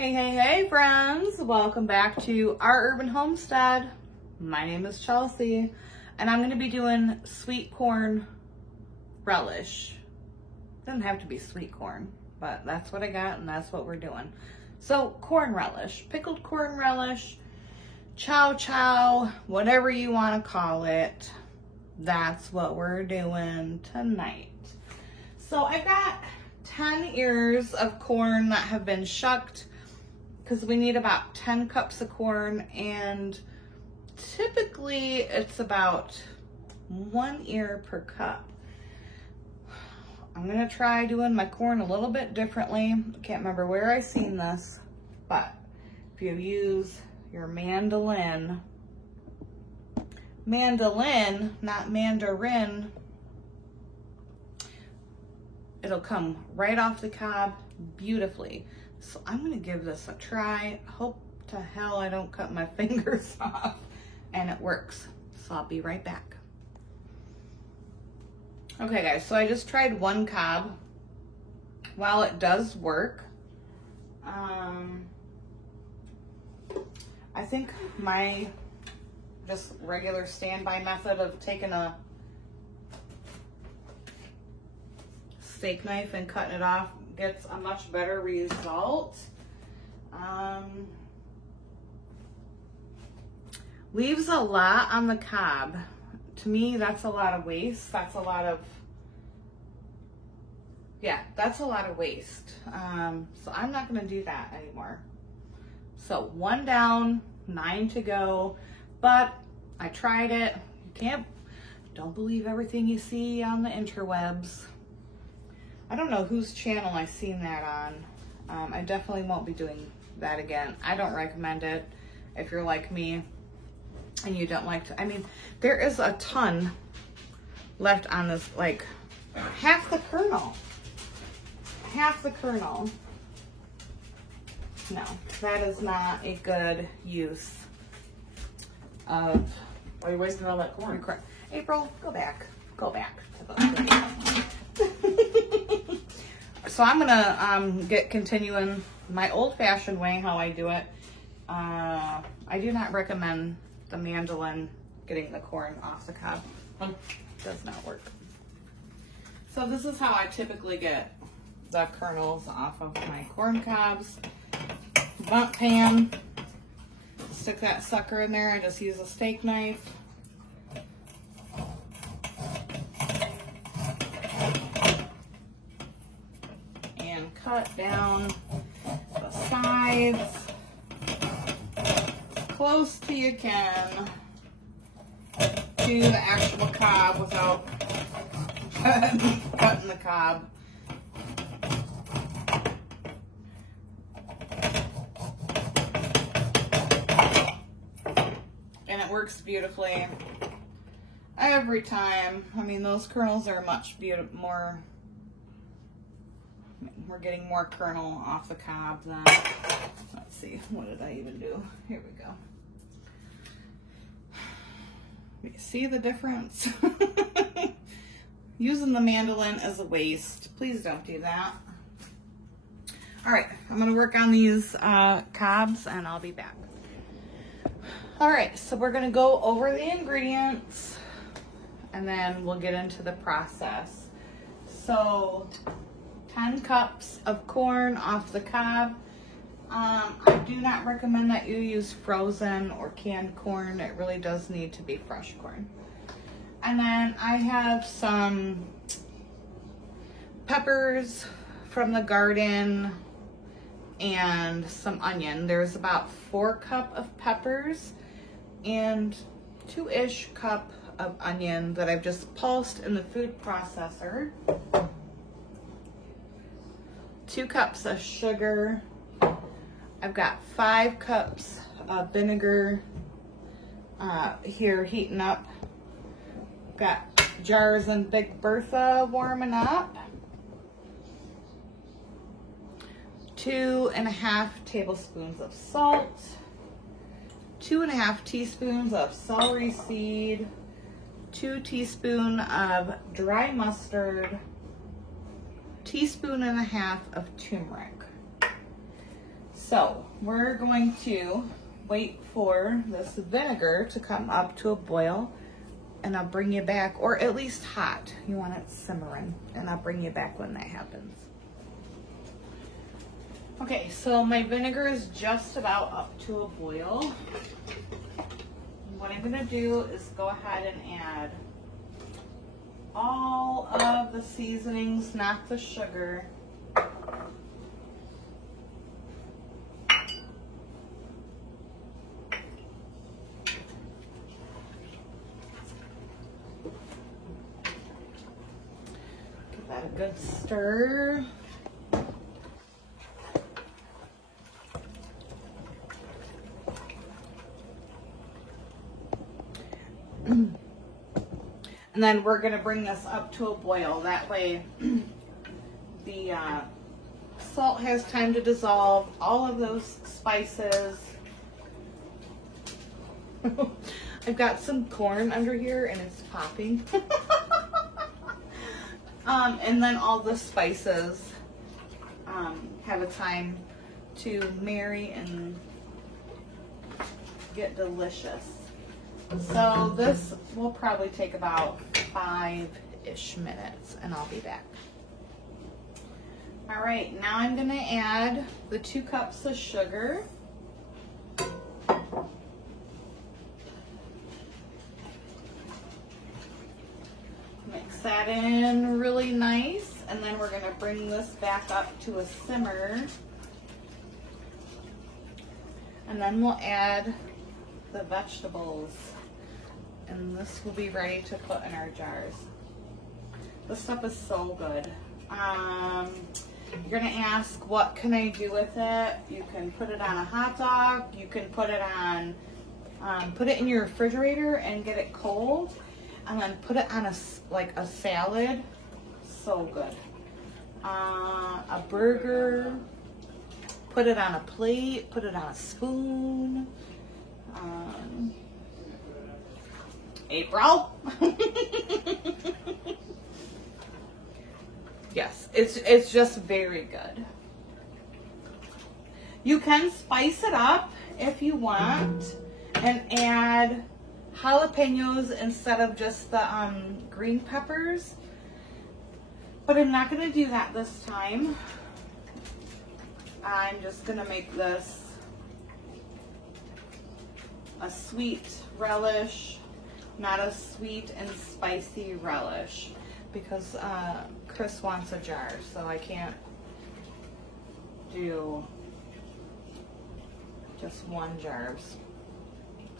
Hey friends, welcome back to Our Urban Homestead. My name is Chelsea and I'm going to be doing sweet corn relish. Doesn't have to be sweet corn, but that's what I got and that's what we're doing. So corn relish, pickled corn relish, chow chow, whatever you want to call it, that's what we're doing tonight. So I've got 10 ears of corn that have been shucked, because we need about 10 cups of corn, and typically it's about 1 ear per cup. I'm gonna try doing my corn a little bit differently. I can't remember where I seen this, but if you use your mandolin, not mandarin, it'll come right off the cob beautifully. So I'm gonna give this a try. Hope to hell I don't cut my fingers off and it works. So I'll be right back. Okay guys, so I just tried 1 cob. While it does work, I think my just regular standby method of taking a steak knife and cutting it off gets a much better result. Leaves a lot on the cob. To me, that's a lot of waste. That's a lot of, that's a lot of waste. So I'm not gonna do that anymore. So 1 down, 9 to go, but I tried it. Don't believe everything you see on the interwebs. I don't know whose channel I seen that on. I definitely won't be doing that again. I don't recommend it if you're like me and you don't like to. I mean, there is a ton left on this, like half the kernel. Half the kernel. No, that is not a good use of. Why are you wasting all that corn? April, go back to the So I'm gonna get continuing my old-fashioned way how I do it. I do not recommend the mandolin getting the corn off the cob. Does not work. So this is how I typically get the kernels off of my corn cobs. Bunt pan, stick that sucker in there. I just use a steak knife. And cut down the sides close to you can to the actual cob without cutting the cob. And it works beautifully every time. I mean, those kernels are much more, we're getting more kernel off the cob than, let's see, what did I even do? Here we go. You see the difference? Using the mandolin is a waste. Please don't do that. All right, I'm gonna work on these cobs and I'll be back. All right, so we're gonna go over the ingredients and then we'll get into the process. So 10 cups of corn off the cob. I do not recommend that you use frozen or canned corn. It really does need to be fresh corn. And then I have some peppers from the garden and some onion. There's about 4 cups of peppers and 2-ish cup of onion that I've just pulsed in the food processor. 2 cups of sugar. I've got 5 cups of vinegar here heating up. Got jars in Big Bertha warming up. 2.5 tablespoons of salt. 2.5 teaspoons of celery seed. 2 teaspoons of dry mustard. 1.5 teaspoons of turmeric. So we're going to wait for this vinegar to come up to a boil, and I'll bring you back, or at least hot. You want it simmering, and I'll bring you back when that happens. Okay, so my vinegar is just about up to a boil. What I'm gonna do is go ahead and add all of the seasonings, not the sugar. Give that a good stir. And then we're going to bring this up to a boil. That way the salt has time to dissolve, all of those spices. I've got some corn under here and it's popping. And then all the spices have a time to marry and get delicious. So this will probably take about 5-ish minutes, and I'll be back. All right, now I'm gonna add the 2 cups of sugar. Mix that in really nice, and then we're gonna bring this back up to a simmer. And then we'll add the vegetables. And this will be ready to put in our jars. This stuff is so good. You're gonna ask, what can I do with it? You can put it on a hot dog. You can put it on, put it in your refrigerator and get it cold, and then put it on a salad. So good. A burger. Put it on a plate. Put it on a spoon. April. Yes, it's just very good. You can spice it up if you want and add jalapenos instead of just the green peppers, but I'm not going to do that this time. I'm just going to make this a sweet relish, not a sweet and spicy relish, because Chris wants a jar, so I can't do just one jar of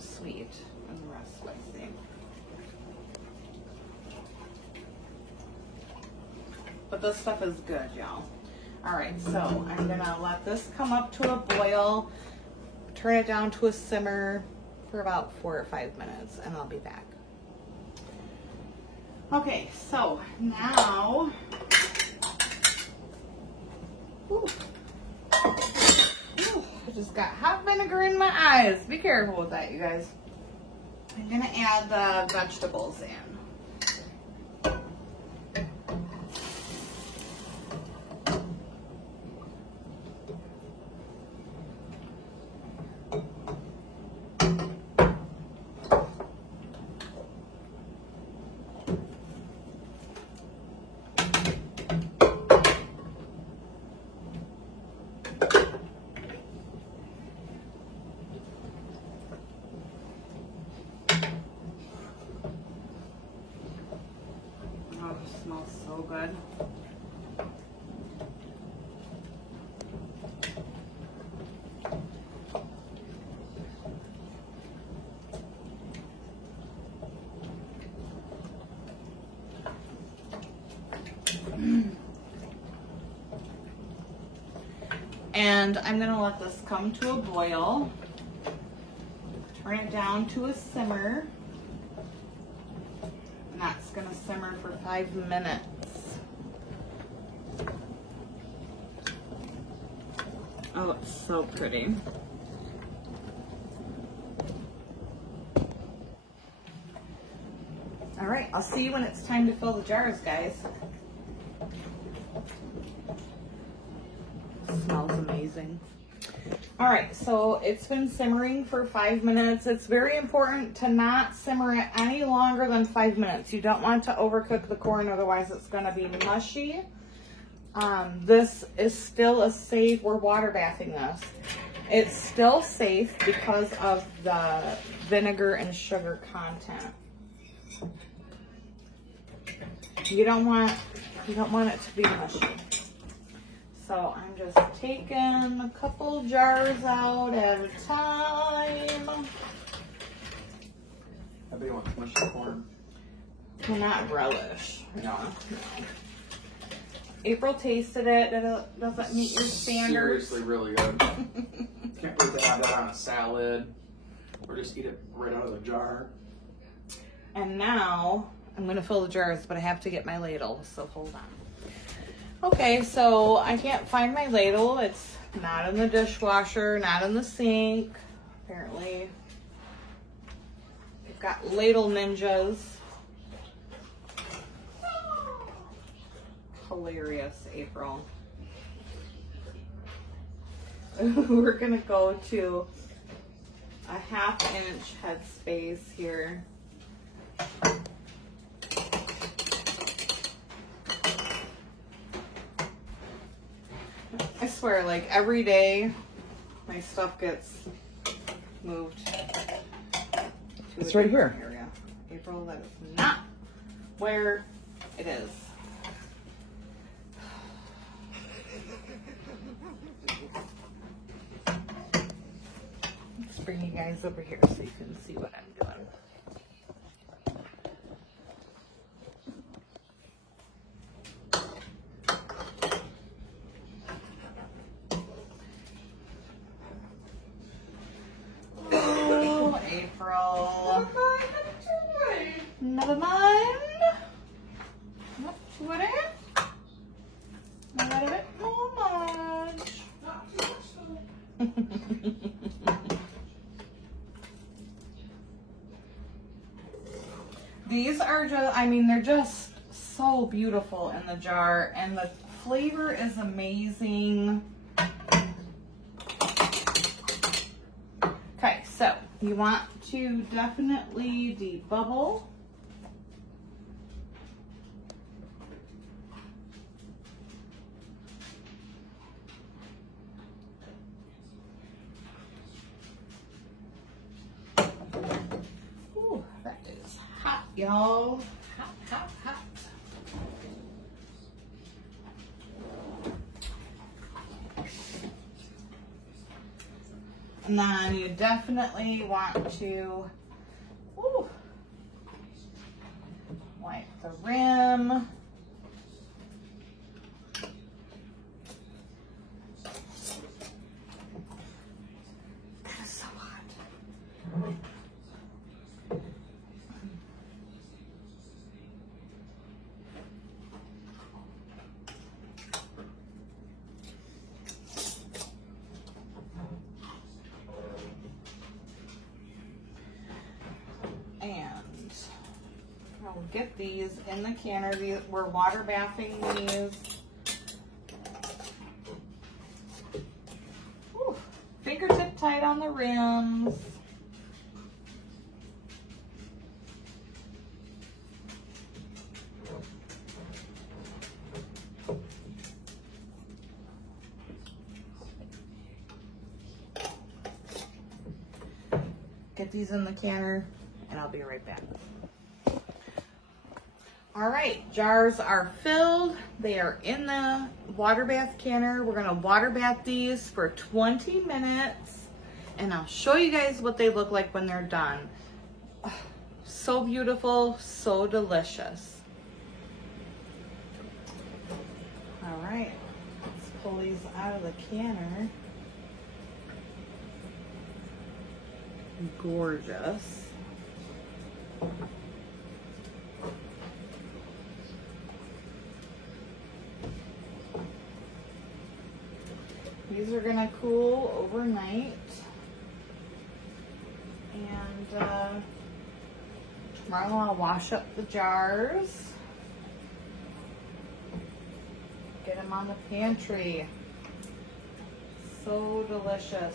sweet and the rest spicy. But this stuff is good, y'all. All right, so I'm gonna let this come up to a boil, turn it down to a simmer for about 4 or 5 minutes, and I'll be back. Okay, so now, I just got hot vinegar in my eyes. Be careful with that, you guys. I'm gonna add the vegetables in. Oh, it smells so good. And I'm gonna let this come to a boil. Turn it down to a simmer. And that's gonna simmer for 5 minutes. Oh, it's so pretty. All right, I'll see you when it's time to fill the jars, guys. It smells amazing. All right, so it's been simmering for 5 minutes. It's very important to not simmer it any longer than 5 minutes. You don't want to overcook the corn, otherwise it's gonna be mushy. This is still a safe, we're water bathing this. It's still safe because of the vinegar and sugar content. You don't want it to be mushy. So I'm just taking a couple jars out at a time. I bet you want mushy corn. Well, not relish. No. April tasted it. It doesn't meet your standards. Seriously, really good. Can't wait to have that on a salad or just eat it right out of the jar. And now I'm going to fill the jars, but I have to get my ladle, so hold on. Okay, so I can't find my ladle. It's not in the dishwasher, not in the sink. Apparently, I've got ladle ninjas. Hilarious, April. We're gonna go to a 1/2 inch headspace here. I swear, like every day, my stuff gets moved to It's a right different here. area. April, that is not where it is. Let's bring you guys over here so you can see what I'm doing. Oh, April. Never mind. Not too it. Not a bit more much. Not too much though. These are just, I mean, they're just so beautiful in the jar, and the flavor is amazing. Okay, so you want to definitely debubble. Ooh, that is hot, y'all. Hot, hot, hot. And then you definitely want to wipe the rim. That is so hot. And I'll get these in the canner. We're water bathing these. Whew. Fingertip tight on the rims. Get these in the canner and I'll be right back. All right, jars are filled. They are in the water bath canner. We're gonna water bath these for 20 minutes and I'll show you guys what they look like when they're done. So beautiful, so delicious. All right, let's pull these out of the canner. Gorgeous. These are gonna cool overnight. And tomorrow I'll wash up the jars. Get them on the pantry. So so delicious.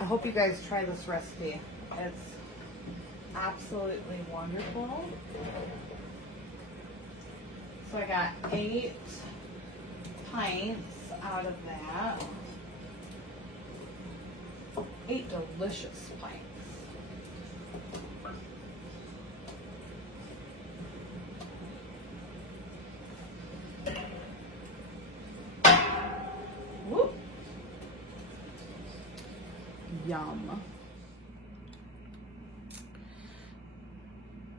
I hope you guys try this recipe. It's absolutely wonderful. So I got 8 pints out of that. 8 delicious pints. Whoop. Yum.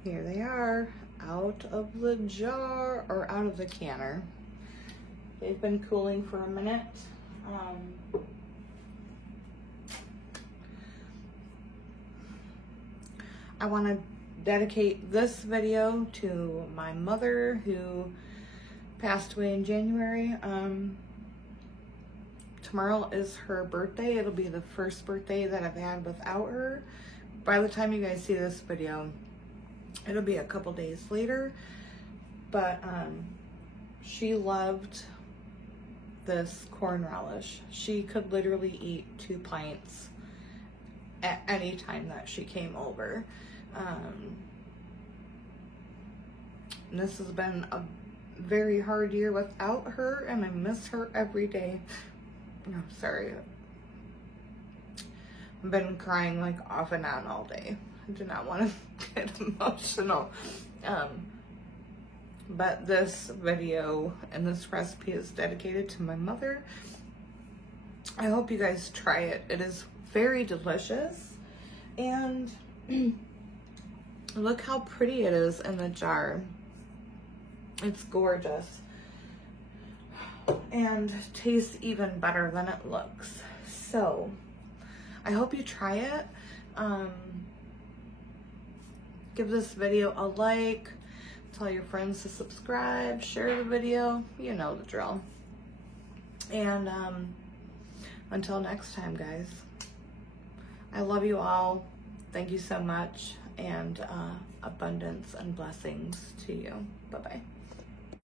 Here they are, out of the jar, or out of the canner. They've been cooling for a minute. I want to dedicate this video to my mother who passed away in January. Tomorrow is her birthday. It'll be the first birthday that I've had without her. By the time you guys see this video, it'll be a couple days later. But she loved this corn relish. She could literally eat 2 pints at any time that she came over. And this has been a very hard year without her, and I miss her every day. No, sorry. I've been crying like off and on all day. I do not want to get emotional. But this video and this recipe is dedicated to my mother. I hope you guys try it. It is very delicious. And look how pretty it is in the jar. It's gorgeous. And tastes even better than it looks. So I hope you try it. Give this video a like. Tell your friends to subscribe, share the video, you know the drill. And until next time, guys, I love you all. Thank you so much, and abundance and blessings to you. Bye-bye.